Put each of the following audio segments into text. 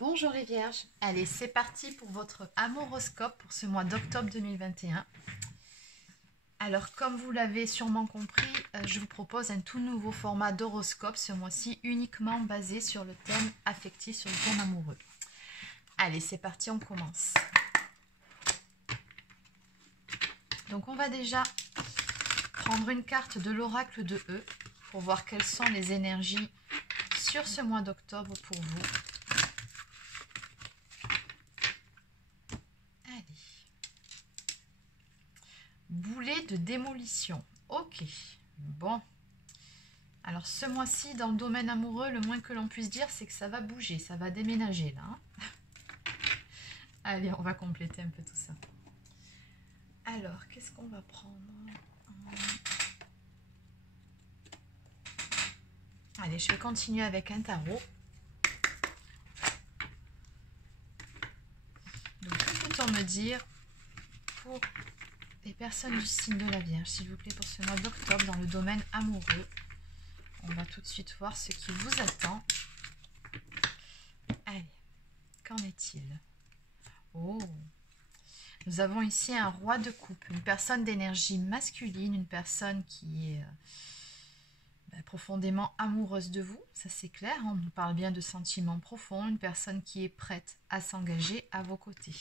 Bonjour les Vierges, allez c'est parti pour votre amouroscope pour ce mois d'octobre 2021. Alors comme vous l'avez sûrement compris, je vous propose un tout nouveau format d'horoscope ce mois-ci uniquement basé sur le thème affectif, sur le thème amoureux. Allez c'est parti, on commence. Donc on va déjà prendre une carte de l'oracle de E pour voir quelles sont les énergies sur ce mois d'octobre pour vous. Boulet de démolition. Ok, bon. Alors ce mois-ci, dans le domaine amoureux, le moins que l'on puisse dire, c'est que ça va bouger, ça va déménager là. Allez, on va compléter un peu tout ça. Alors, qu'est-ce qu'on va prendre? Allez, je vais continuer avec un tarot. Donc, que peut-on me dire pour les personnes du signe de la Vierge, s'il vous plaît, pour ce mois d'octobre dans le domaine amoureux? On va tout de suite voir ce qui vous attend. Allez, qu'en est-il? Oh, nous avons ici un roi de coupe, une personne d'énergie masculine, une personne qui est profondément amoureuse de vous, ça c'est clair, on nous parle bien de sentiments profonds, une personne qui est prête à s'engager à vos côtés,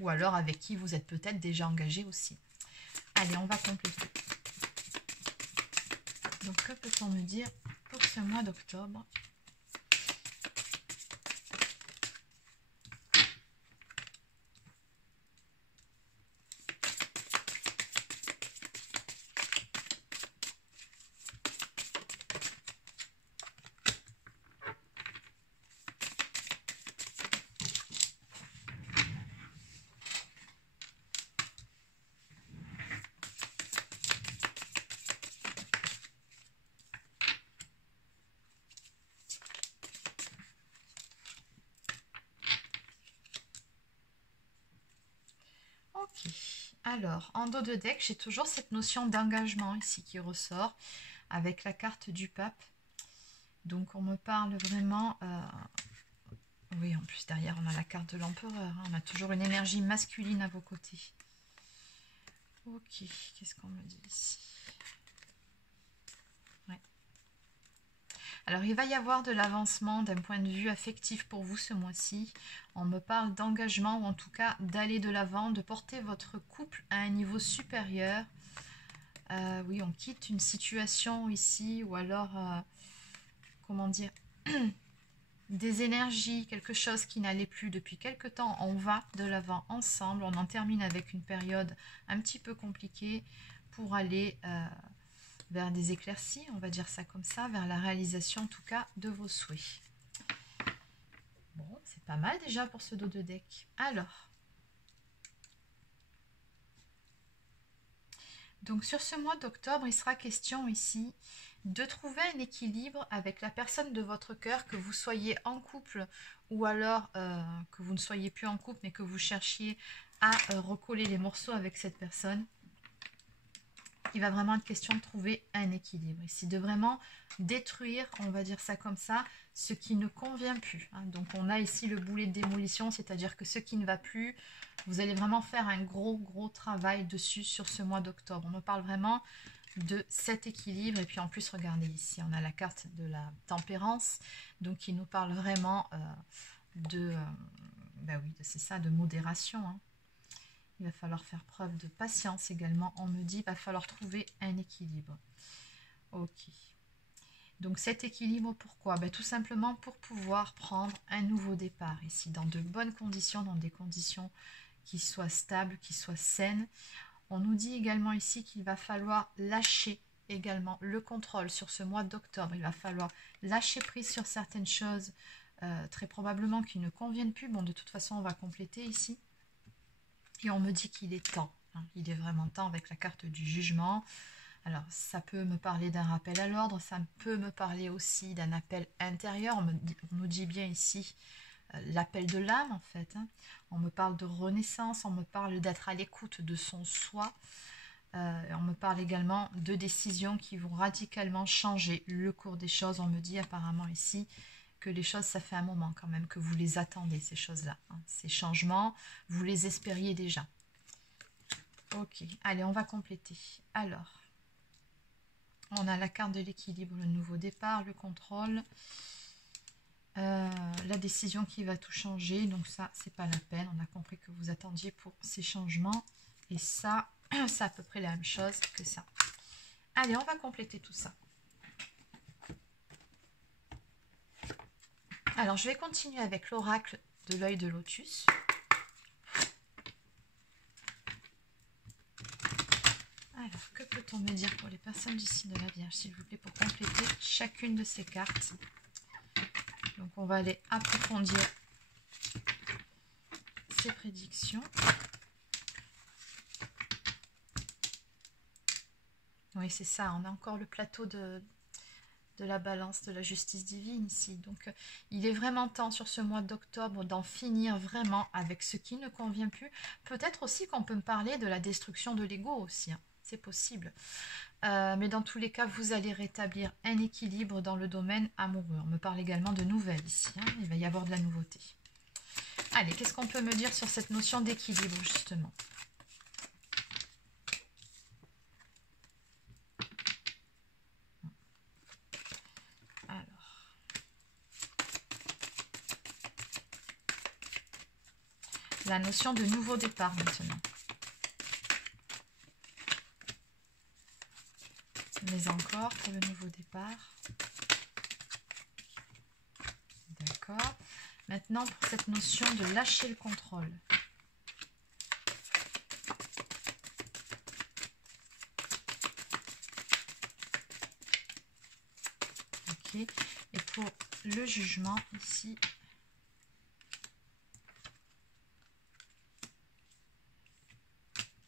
ou alors avec qui vous êtes peut-être déjà engagé aussi. Allez, on va compléter. Donc, que peut-on me dire pour ce mois d'octobre? Ok, alors en dos de deck, j'ai toujours cette notion d'engagement ici qui ressort avec la carte du pape. Donc on me parle vraiment, oui en plus derrière on a la carte de l'empereur, hein, on a toujours une énergie masculine à vos côtés. Ok, qu'est-ce qu'on me dit ici? Ouais. Alors il va y avoir de l'avancement d'un point de vue affectif pour vous ce mois-ci. On me parle d'engagement ou en tout cas d'aller de l'avant, de porter votre couple à un niveau supérieur. Oui, on quitte une situation ici ou alors, comment dire, des énergies, quelque chose qui n'allait plus depuis quelque temps. On va de l'avant ensemble, on en termine avec une période un petit peu compliquée pour aller vers des éclaircies, on va dire ça comme ça, vers la réalisation en tout cas de vos souhaits. Bon, c'est pas mal déjà pour ce dos de deck. Alors, donc sur ce mois d'octobre, il sera question ici de trouver un équilibre avec la personne de votre cœur, que vous soyez en couple ou alors que vous ne soyez plus en couple mais que vous cherchiez à recoller les morceaux avec cette personne. Il va vraiment être question de trouver un équilibre ici, de vraiment détruire, on va dire ça comme ça, ce qui ne convient plus. Hein. Donc on a ici le boulet de démolition, c'est-à-dire que ce qui ne va plus, vous allez vraiment faire un gros travail dessus sur ce mois d'octobre. On me parle vraiment de cet équilibre. Et puis en plus, regardez ici, on a la carte de la tempérance, donc qui nous parle vraiment c'est ça, de modération. Hein. Il va falloir faire preuve de patience également. On me dit qu'il va falloir trouver un équilibre. Ok. Donc cet équilibre, pourquoi? Tout simplement pour pouvoir prendre un nouveau départ ici, dans de bonnes conditions, dans des conditions qui soient stables, qui soient saines. On nous dit également ici qu'il va falloir lâcher également le contrôle sur ce mois d'octobre. Il va falloir lâcher prise sur certaines choses, très probablement qui ne conviennent plus. Bon, de toute façon, on va compléter ici. Et on me dit qu'il est temps. Hein, il est vraiment temps avec la carte du jugement. Alors, ça peut me parler d'un rappel à l'ordre. Ça peut me parler aussi d'un appel intérieur. On nous dit bien ici l'appel de l'âme, en fait. Hein. On me parle de renaissance. On me parle d'être à l'écoute de son soi. On me parle également de décisions qui vont radicalement changer le cours des choses. On me dit apparemment ici que les choses, ça fait un moment quand même que vous les attendez, ces choses-là. Hein. Ces changements, vous les espériez déjà. Ok, allez, on va compléter. Alors, on a la carte de l'équilibre, le nouveau départ, le contrôle, la décision qui va tout changer. Donc ça, c'est pas la peine. On a compris que vous attendiez pour ces changements. Et ça, c'est à peu près la même chose que ça. Allez, on va compléter tout ça. Alors, je vais continuer avec l'oracle de l'œil de lotus. Alors, que peut-on me dire pour les personnes du signe de la Vierge, s'il vous plaît, pour compléter chacune de ces cartes? Donc, on va aller approfondir ces prédictions. Oui, c'est ça, on a encore le plateau de la balance, de la justice divine ici. Donc, il est vraiment temps sur ce mois d'octobre d'en finir vraiment avec ce qui ne convient plus. Peut-être aussi qu'on peut me parler de la destruction de l'ego aussi, hein. C'est possible. Mais dans tous les cas, vous allez rétablir un équilibre dans le domaine amoureux. On me parle également de nouvelles ici, hein. Il va y avoir de la nouveauté. Allez, qu'est-ce qu'on peut me dire sur cette notion d'équilibre, justement? Alors, la notion de nouveau départ maintenant. Mais encore pour le nouveau départ. D'accord. Maintenant, pour cette notion de lâcher le contrôle. Ok. Et pour le jugement, ici.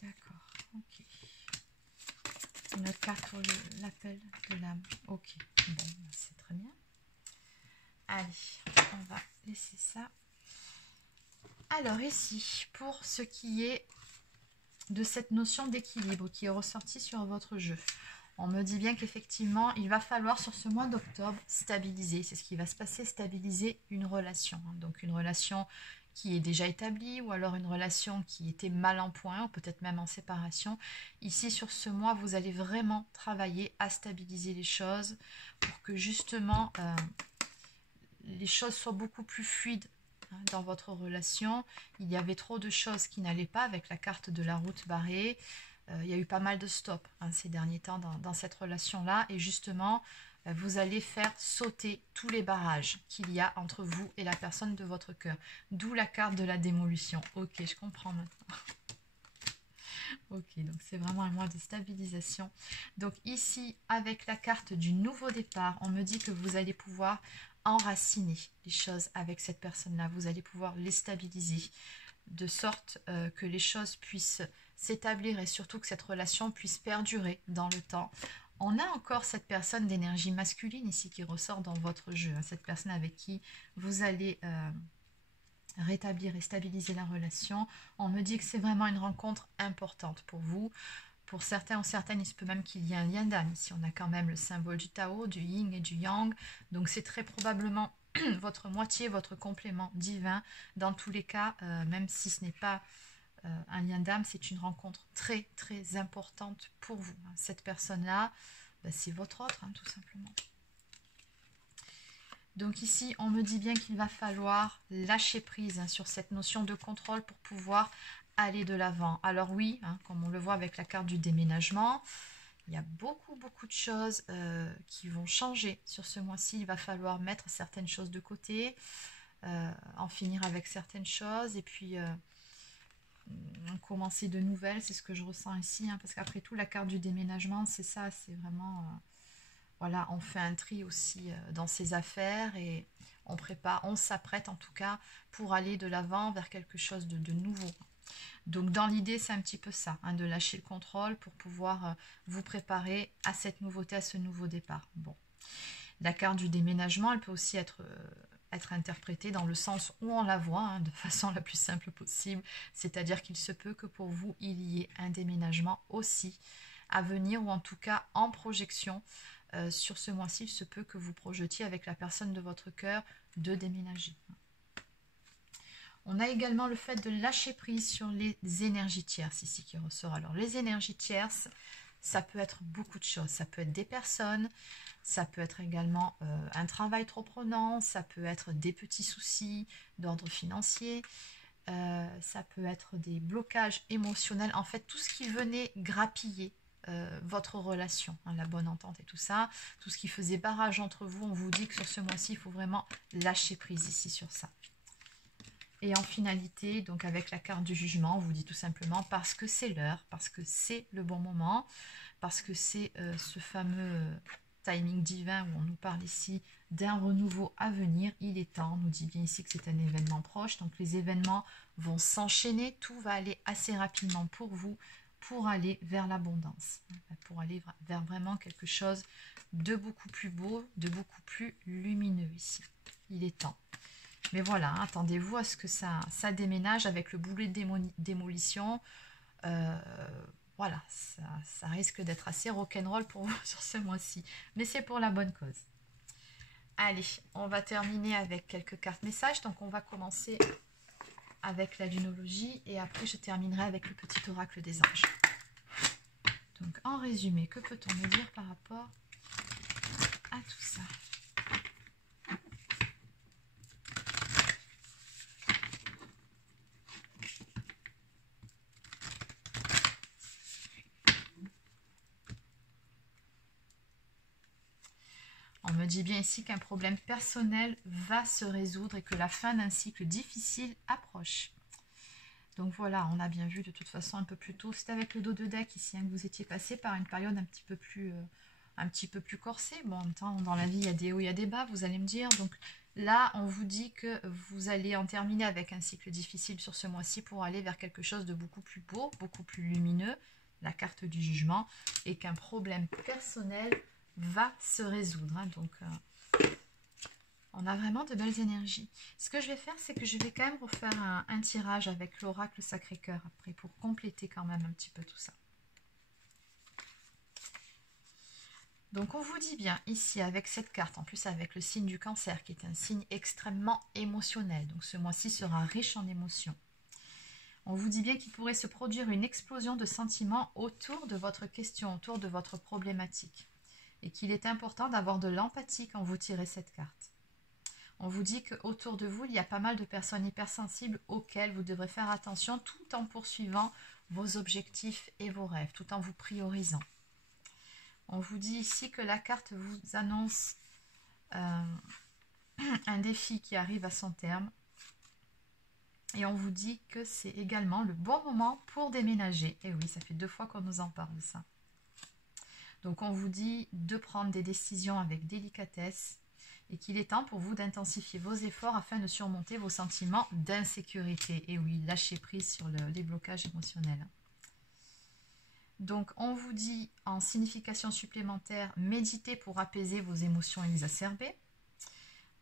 D'accord. Ok. Une autre carte pour l'appel de l'âme. Ok. Bon, c'est très bien. Allez, on va laisser ça. Alors ici, pour ce qui est de cette notion d'équilibre qui est ressortie sur votre jeu, on me dit bien qu'effectivement, il va falloir sur ce mois d'octobre stabiliser. C'est ce qui va se passer, stabiliser une relation. Donc une relation qui est déjà établie ou alors une relation qui était mal en point ou peut-être même en séparation. Ici, sur ce mois, vous allez vraiment travailler à stabiliser les choses pour que justement les choses soient beaucoup plus fluides dans votre relation. Il y avait trop de choses qui n'allaient pas avec la carte de la route barrée. Il y a eu pas mal de stops ces derniers temps dans cette relation-là. Et justement, vous allez faire sauter tous les barrages qu'il y a entre vous et la personne de votre cœur. D'où la carte de la démolition. Ok, je comprends maintenant. Ok, donc c'est vraiment un mois de stabilisation. Donc ici, avec la carte du nouveau départ, on me dit que vous allez pouvoir enraciner les choses avec cette personne-là. Vous allez pouvoir les stabiliser de sorte que les choses puissent s'établir et surtout que cette relation puisse perdurer dans le temps. On a encore cette personne d'énergie masculine ici qui ressort dans votre jeu, hein, cette personne avec qui vous allez rétablir et stabiliser la relation. On me dit que c'est vraiment une rencontre importante pour vous. Pour certains ou certaines, il se peut même qu'il y ait un lien d'âme. Ici, on a quand même le symbole du Tao, du Yin et du Yang. Donc, c'est très probablement votre moitié, votre complément divin. Dans tous les cas, même si ce n'est pas un lien d'âme, c'est une rencontre très, très importante pour vous. Cette personne-là, c'est votre autre, hein, tout simplement. Donc ici, on me dit bien qu'il va falloir lâcher prise sur cette notion de contrôle pour pouvoir aller de l'avant. Alors oui, hein, comme on le voit avec la carte du déménagement, il y a beaucoup de choses qui vont changer sur ce mois-ci. Il va falloir mettre certaines choses de côté, en finir avec certaines choses et puis commencer de nouvelles. C'est ce que je ressens ici, hein, parce qu'après tout, la carte du déménagement, c'est ça, c'est vraiment... voilà, on fait un tri aussi dans ses affaires et on prépare, on s'apprête en tout cas pour aller de l'avant vers quelque chose de nouveau. Donc dans l'idée, c'est un petit peu ça, hein, de lâcher le contrôle pour pouvoir vous préparer à cette nouveauté, à ce nouveau départ. Bon, la carte du déménagement, elle peut aussi être interprétée dans le sens où on la voit, hein, de façon la plus simple possible. C'est-à-dire qu'il se peut que pour vous, il y ait un déménagement aussi à venir ou en tout cas en projection. sur ce mois-ci, il se peut que vous projetiez avec la personne de votre cœur de déménager. On a également le fait de lâcher prise sur les énergies tierces ici qui ressort. Alors les énergies tierces, ça peut être beaucoup de choses. Ça peut être des personnes, ça peut être également un travail trop prenant, ça peut être des petits soucis d'ordre financier, ça peut être des blocages émotionnels. En fait, tout ce qui venait grappiller votre relation, hein, la bonne entente et tout ça, tout ce qui faisait barrage entre vous, on vous dit que sur ce mois-ci, il faut vraiment lâcher prise ici sur ça. Et en finalité, donc avec la carte du jugement, on vous dit tout simplement parce que c'est l'heure, parce que c'est le bon moment, parce que c'est ce fameux timing divin où on nous parle ici d'un renouveau à venir. Il est temps, on nous dit bien ici que c'est un événement proche, donc les événements vont s'enchaîner, tout va aller assez rapidement pour vous, pour aller vers l'abondance, pour aller vers vraiment quelque chose de beaucoup plus beau, de beaucoup plus lumineux ici. Il est temps. Mais voilà, attendez-vous à ce que ça déménage avec le boulet de démolition. Voilà, ça risque d'être assez rock'n'roll pour vous sur ce mois-ci. Mais c'est pour la bonne cause. Allez, on va terminer avec quelques cartes messages. Donc on va commencer avec la lunologie et après je terminerai avec le petit oracle des anges. Donc en résumé, que peut-on me dire par rapport à tout ça ? On me dit bien ici qu'un problème personnel va se résoudre et que la fin d'un cycle difficile approche. Donc voilà, on a bien vu de toute façon un peu plus tôt, c'était avec le dos de deck ici, hein, que vous étiez passé par une période un petit peu plus corsée. Bon, en même temps, dans la vie, il y a des hauts, il y a des bas, vous allez me dire. Donc là, on vous dit que vous allez en terminer avec un cycle difficile sur ce mois-ci pour aller vers quelque chose de beaucoup plus beau, beaucoup plus lumineux, la carte du jugement, et qu'un problème personnel va se résoudre. Hein. Donc, on a vraiment de belles énergies. Ce que je vais faire, c'est que je vais quand même refaire un tirage avec l'oracle Sacré-Cœur après pour compléter quand même un petit peu tout ça. Donc, on vous dit bien ici avec cette carte, en plus avec le signe du Cancer qui est un signe extrêmement émotionnel. Donc, ce mois-ci sera riche en émotions. On vous dit bien qu'il pourrait se produire une explosion de sentiments autour de votre question, autour de votre problématique. Et qu'il est important d'avoir de l'empathie quand vous tirez cette carte. On vous dit qu'autour de vous, il y a pas mal de personnes hypersensibles auxquelles vous devrez faire attention tout en poursuivant vos objectifs et vos rêves, tout en vous priorisant. On vous dit ici que la carte vous annonce un défi qui arrive à son terme. Et on vous dit que c'est également le bon moment pour déménager. Et oui, ça fait 2 fois qu'on nous en parle de ça. Donc on vous dit de prendre des décisions avec délicatesse et qu'il est temps pour vous d'intensifier vos efforts afin de surmonter vos sentiments d'insécurité. Et oui, lâchez prise sur les blocages émotionnels. Donc on vous dit en signification supplémentaire, méditez pour apaiser vos émotions exacerbées.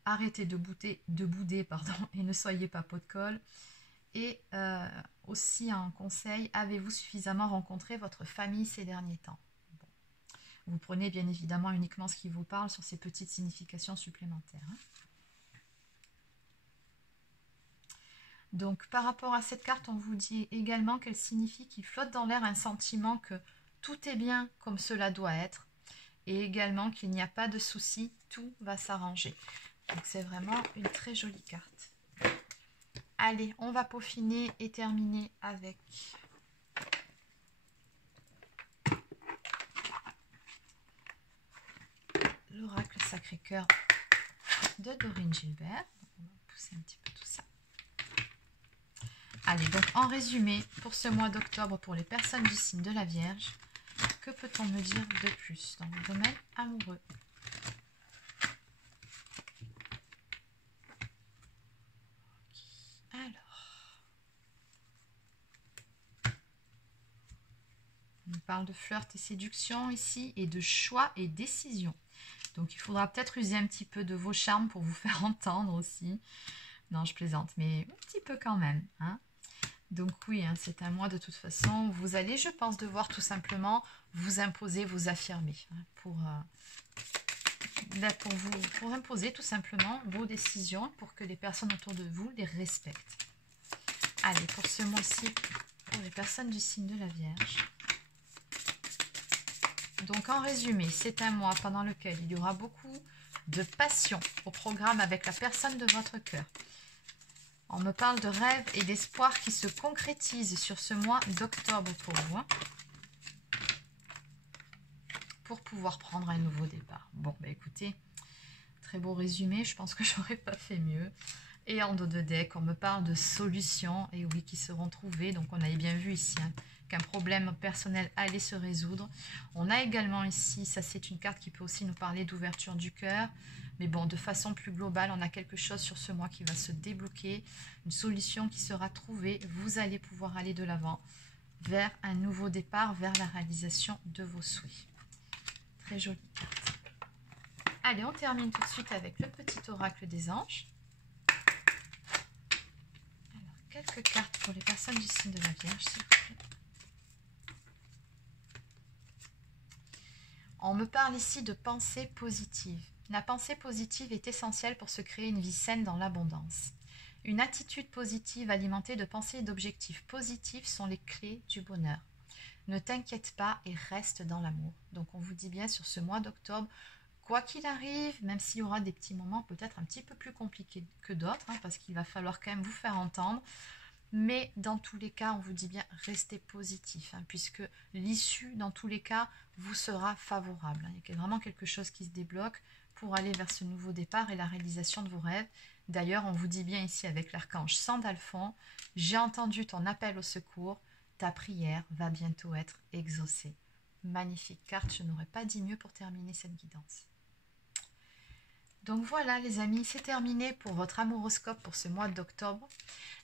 Arrêtez de bouder et ne soyez pas pot de colle. Et aussi un conseil, avez-vous suffisamment rencontré votre famille ces derniers temps ? Vous prenez bien évidemment uniquement ce qui vous parle sur ces petites significations supplémentaires. Donc par rapport à cette carte, on vous dit également qu'elle signifie qu'il flotte dans l'air un sentiment que tout est bien comme cela doit être. Et également qu'il n'y a pas de souci, tout va s'arranger. Donc c'est vraiment une très jolie carte. Allez, on va peaufiner et terminer avec l'oracle Sacré-Cœur de Dorine Gilbert. On va pousser un petit peu tout ça. Allez, donc en résumé, pour ce mois d'octobre, pour les personnes du signe de la Vierge, que peut-on me dire de plus dans le domaine amoureux ? On parle de flirt et séduction ici et de choix et décision. Donc il faudra peut-être user un petit peu de vos charmes pour vous faire entendre aussi. Non, je plaisante, mais un petit peu quand même. Hein. Donc oui, hein, c'est un mois de toute façon où vous allez, je pense, devoir tout simplement vous imposer, vous affirmer, hein, pour imposer tout simplement vos décisions, pour que les personnes autour de vous les respectent. Allez, pour ce mois-ci, pour les personnes du signe de la Vierge. Donc en résumé, c'est un mois pendant lequel il y aura beaucoup de passion au programme avec la personne de votre cœur. On me parle de rêves et d'espoir qui se concrétisent sur ce mois d'octobre pour vous, hein, pour pouvoir prendre un nouveau départ. Bon, bah écoutez, très beau résumé, je pense que j'aurais pas fait mieux. Et en dos de deck, on me parle de solutions, et oui, qui seront trouvées. Donc on avait bien vu ici hein, qu'un problème personnel allait se résoudre. On a également ici, ça c'est une carte qui peut aussi nous parler d'ouverture du cœur. Mais bon, de façon plus globale, on a quelque chose sur ce mois qui va se débloquer. Une solution qui sera trouvée. Vous allez pouvoir aller de l'avant vers un nouveau départ, vers la réalisation de vos souhaits. Très jolie carte. Allez, on termine tout de suite avec le petit oracle des anges. Alors, quelques cartes pour les personnes du signe de la Vierge, s'il vous plaît. On me parle ici de pensée positive. La pensée positive est essentielle pour se créer une vie saine dans l'abondance. Une attitude positive alimentée de pensées et d'objectifs positifs sont les clés du bonheur. Ne t'inquiète pas et reste dans l'amour. Donc on vous dit bien sur ce mois d'octobre, quoi qu'il arrive, même s'il y aura des petits moments peut-être un petit peu plus compliqués que d'autres, hein, parce qu'il va falloir quand même vous faire entendre, mais dans tous les cas, on vous dit bien, restez positif, hein, puisque l'issue, dans tous les cas, vous sera favorable. Hein. Il y a vraiment quelque chose qui se débloque pour aller vers ce nouveau départ et la réalisation de vos rêves. D'ailleurs, on vous dit bien ici avec l'archange Sandalphon, j'ai entendu ton appel au secours, ta prière va bientôt être exaucée. Magnifique carte, je n'aurais pas dit mieux pour terminer cette guidance. Donc voilà les amis, c'est terminé pour votre amouroscope pour ce mois d'octobre.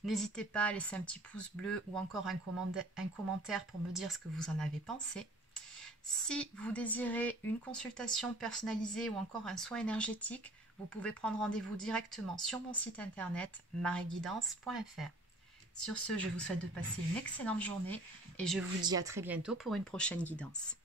N'hésitez pas à laisser un petit pouce bleu ou encore un commentaire pour me dire ce que vous en avez pensé. Si vous désirez une consultation personnalisée ou encore un soin énergétique, vous pouvez prendre rendez-vous directement sur mon site internet marieguidance.fr. Sur ce, je vous souhaite de passer une excellente journée et je vous dis à très bientôt pour une prochaine guidance.